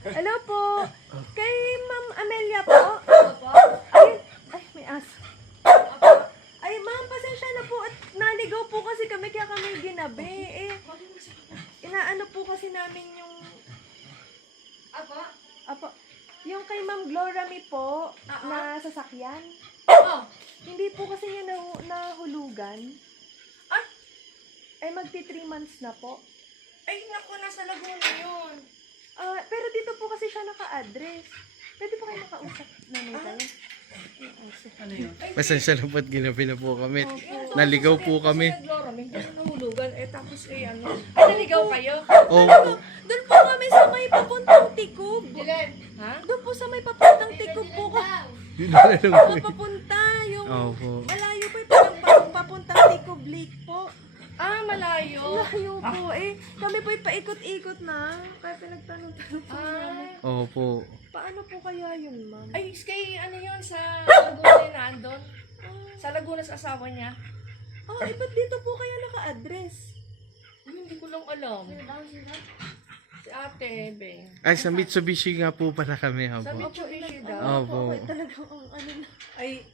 Hello po. Kay Ma'am Amelia po. Ay, may aso. Ay, ma'am, pasensya na po at naligaw po kasi kami kaya kami ginabi. Inaano po kasi namin yung... Apo. Yung kay Ma'am Gloramy po na sasakyan. Hindi po kasi niya nahulugan. Ay, magti 3 months na po. Ay, naku, nasa Laguna yun. Pero dito po kasi siya naka-address. Pwede po kayo makausap namin kayo. Ano yun? Pasensya na po't ginabi na po kami. Naligaw po kami. May kasi nahulugan. Tapos ano. Ay, naligaw kayo? Oh, Doon po kami sa may papuntang Tikub. Ha? Doon po sa may papuntang Tikub po yun na lang po. papunta. Yung Opo. malayo po yung papuntang Tikub Lake po. Malayo. Malayo po Kami po paikot-ikot na. Kaya pinagtanong-tanong po namin. Opo. Paano po kaya yun, ma'am? Ay, kay ano yun, sa Laguna yun naandun. Sa Laguna sa asawa niya. Ba't dito po kaya naka-address? Hindi ko lang alam. Si Ate Beng. Ay, sa Mitsubishi nga po pala kami. Sa Opo. Mitsubishi daw. Opo. Talagang ano na. Ay,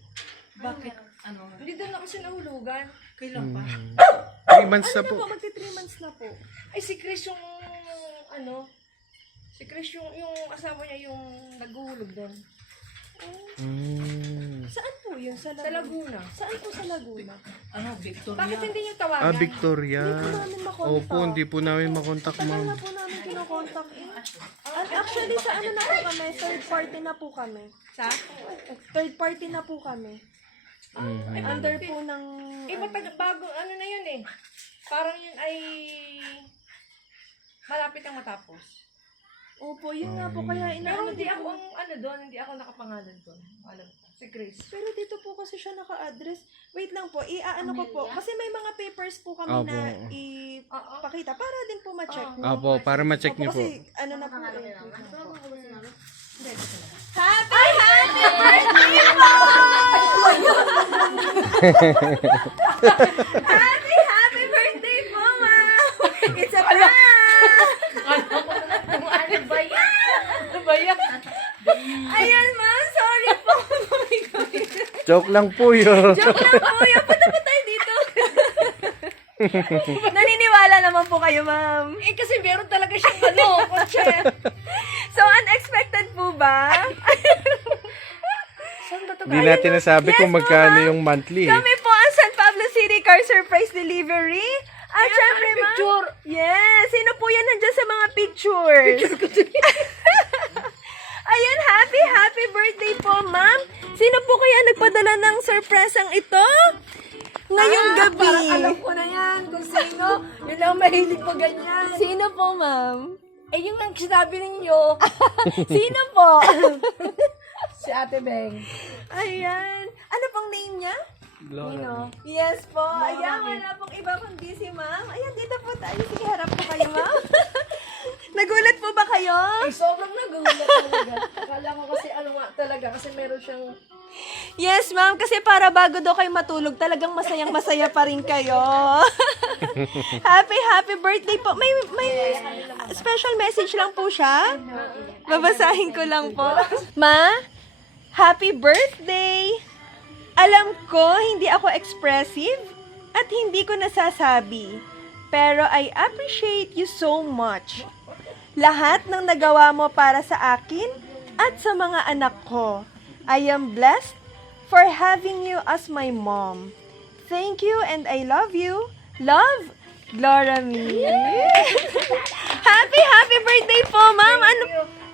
bakit? Ano? Hindi doon na kasi nahulugan. Kailan pa? 3 months na po. Magti 3 months na po. Ay, si Chris yung, si Chris yung asawa niya yung naghuhulog doon. Saan po yun? Sa Sa Laguna. Saan po sa Laguna? Bakit hindi niyo tawagan? Victoria. Hindi po namin makontak. Opo, hindi po namin makontak, Tagal ma'am. na po namin kinokontak Actually, sa ano na po kami? Third party na po kami. Sa? Third party na po kami. Under po ng... Bago, ano na yun Parang yun ay malapit ang matapos. Opo, yun nga po. Kaya Pero inaano hindi din ako po. hindi ako nakapangalan doon. Alam ko. Si Chris. Pero dito po kasi siya naka-address. Wait lang po, iaano ko po. Kasi may mga papers po kami Opo. na ipakita para din po ma-check niyo. Opo, para ma-check niyo po. Kasi ano na po Happy birthday po, ma'am! It's a prank! Ano ba yan? Ano ba yan? Ayan, ma'am. Sorry po. Joke lang po yun. Joke lang po. Punta po tayo dito. Naniniwala naman po kayo, ma'am. Kasi meron talaga siyang kotse. So, unexpected po ba? Saan ba ito? Hindi natin nasabi kung Yes, magkano ma'am. yung monthly Kami po ang San Pablo City Car Surprise Delivery. At syempre, ma'am. picture. Yes. Sino po yan nandiyan sa mga pictures? Ayan, happy birthday po, ma'am. Sino po kaya nagpadala ng surpresang ito? Ngayong gabi. Parang alam ko na yan kung sino. Yun lang mahilig mo ganyan. Sino po, ma'am? Yung ang sinabi ninyo, Sino po? si Ate Beng. Ayan. Ano pong name niya? Nino. Yes po. Ayan, wala pong iba kundi si ma'am. Ayan, dito po tayo. Sige, harap po kayo, ma'am. Nagulat po ba kayo? Ay, sobrang nagulat talaga. Akala ko kasi talaga. Kasi meron siyang... Yes, ma'am. Kasi para bago daw kayo matulog, talagang masayang-masaya pa rin kayo. Happy birthday po. May special message lang po siya. Babasahin ko lang po. Ma, happy birthday! Alam ko, hindi ako expressive at hindi ko nasasabi. Pero I appreciate you so much. Lahat ng nagawa mo para sa akin at sa mga anak ko. I am blessed for having you as my mom. Thank you and I love you. Love, Gloramy. Happy birthday po, ma'am.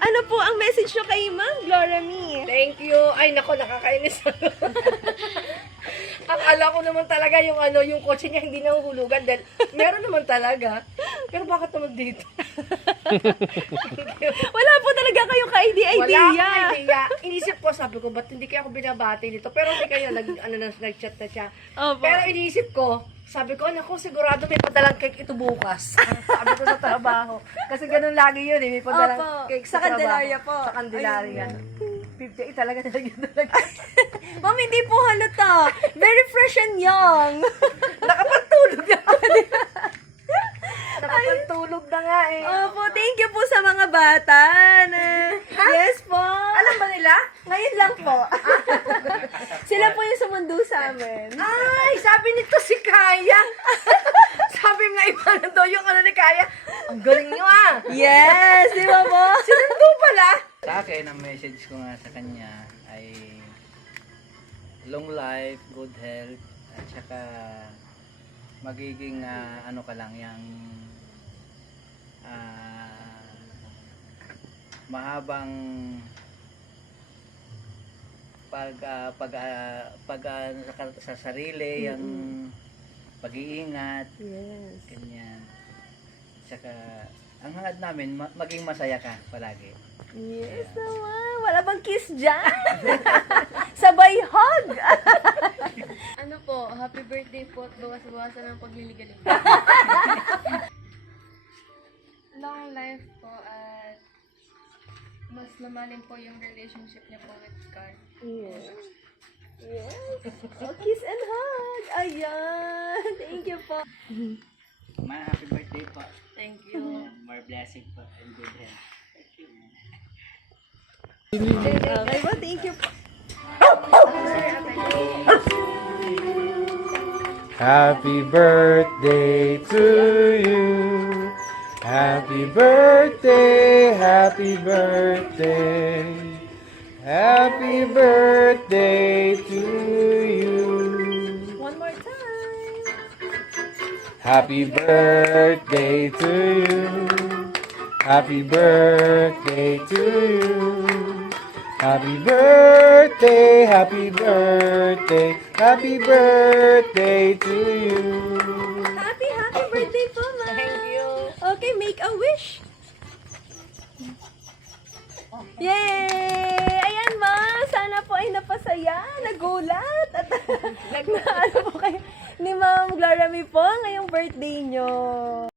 Ano po ang message nyo kay Ma'am Gloramy? Thank you. Ay, nako, nakakainis. Akala ko naman talaga yung kotse niya hindi nahuhulugan dahil meron naman talaga. Pero bakit naman dito? Wala po talaga kayong ka-idea. Wala akong idea. Inisip ko, sabi ko, ba't hindi kaya ako binabati nito? Pero hindi kaya nag-chat na siya. Opo. Pero inisip ko, sabi ko, naku, sigurado may padalang cake ito bukas. Sabi ko sa trabaho. Kasi ganun lagi yun May padalang Opo. cake Sa trabaho. Candelaria po. Sa Candelaria. 58 talaga. Ma'am, hindi po halata. Very fresh and young. Nakapagtulog na. nakapagtulog na nga eh. Opo, thank you po sa mga bata. Yes po. Alam ba nila? Ngayon lang po. Sila po yung sumundo sa amin. Ay, sabi nito si Kaya. Sabi nga iba na daw yung ano ni Kaya. Ang galing nyo ah. Yes, di ba po? Sinundo pala. Sa akin, ang message ko nga sa kanya ay long life, good health, at saka magiging ano ka lang, yung mahabang sa sarili, yung pag-iingat, Yes. ganyan. Saka, ang hangad namin, maging masaya ka palagi. Yes naman. Wala bang kiss dyan? Sabay hug. Ano po, happy birthday po at bawas-bawasan ng pagliligalig. Long life po at mas lumalim po yung relationship niya po with Carl. Yes. Yes. Oh, kiss and hug. Ayan. Thank you po. Ma, happy birthday po. Thank you. More blessing po and good health. Okay po, thank you po. Happy birthday to you. Happy birthday, happy birthday. Happy birthday to you. One more time. Happy birthday to you. Happy birthday to you. Happy birthday, happy birthday, happy birthday to you. Happy birthday po, ma. Thank you. Okay, make a wish. Yay! Ayan, ma. Sana po ay napasaya, nagulat, at nagnaano po kayo ni Ma'am Gloria May po ngayong birthday nyo.